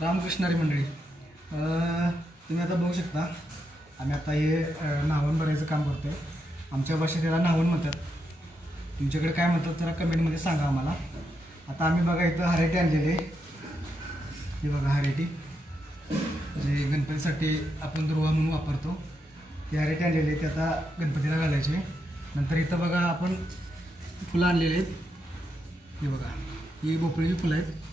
रामकृष्णारी मंडळी, तुम्ही आता बघू शकता आम्ही आता हे नावण भरायचं काम करतोय। आमच्या भाषेत त्याला नावण म्हणतात, तुमच्याकडे काय म्हणतात जरा कमेंटमध्ये सांगा आम्हाला। आता आम्ही बघा इथं हरेटी आणलेले, हे बघा हरेटी जे गणपतीसाठी आपण दुर्वा म्हणून वापरतो, ते हरेटी आणलेले ते आता गणपतीला घालायचे। नंतर इथं बघा आपण फुलं आणलेली आहेत, हे बघा ही भोपळीची फुलं आहेत।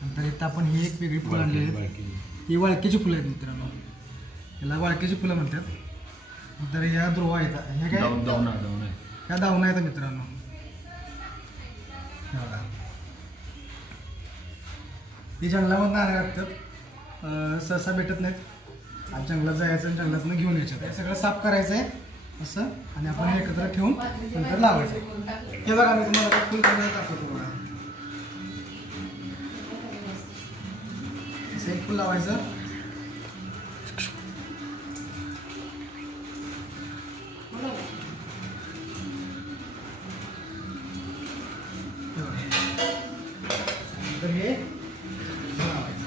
नंतर इथं आपण ही एक वेगळी फुलं आणलेली आहेत, ही वाळक्याची फुलं आहेत मित्रांनो, याला वाळक्याची फुलं म्हणतात। नंतर ह्या दुर्वा आहेत, हे काय ह्या दावणा आहेत मित्रांनो, हे बघा ही जंगलामधून आणायला लागतात, सहसा भेटत नाहीत। आज जंगलात जायचं, जंगलातून घेऊन यायचं, हे सगळं साफ करायचं आहे असं, आणि आपण हे एकत्र ठेवून नंतर लावायचं। हे बघा मी तुम्हाला फुल करायला दाखवतो बघा, एक फुल लावायचं, तर हे लावायचं।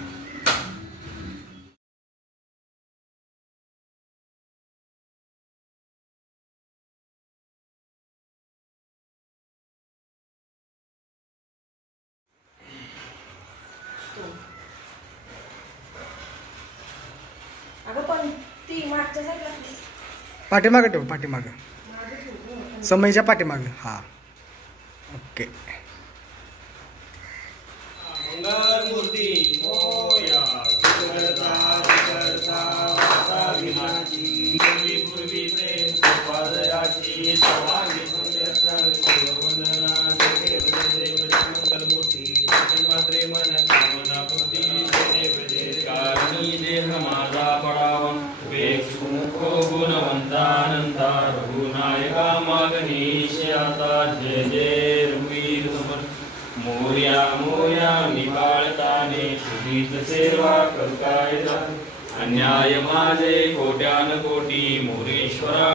अगं पण ती मागच्या साईडला पाठीमागं ठेव, पाठीमागं समईच्या पाठीमागं। हा ओके। मंगलमूर्ती मोरया सुगरता सुगरता माता विनाची पूर्वी प्रेम पादयाची सर्वांगी वंदना मंगलमूर्ती मात्रे मन कामना पूर्ती कारणी देह माझा पडावा वेक्षुमुखो गुणवंतानंता रघुनायका मागणीश आता जय जय रघुवीर समर्थ मोर्या मोर्या निकाळताने तुझीच सेवा करू काय अन्याय माझे कोट्यान कोटी मोरेश्वरा।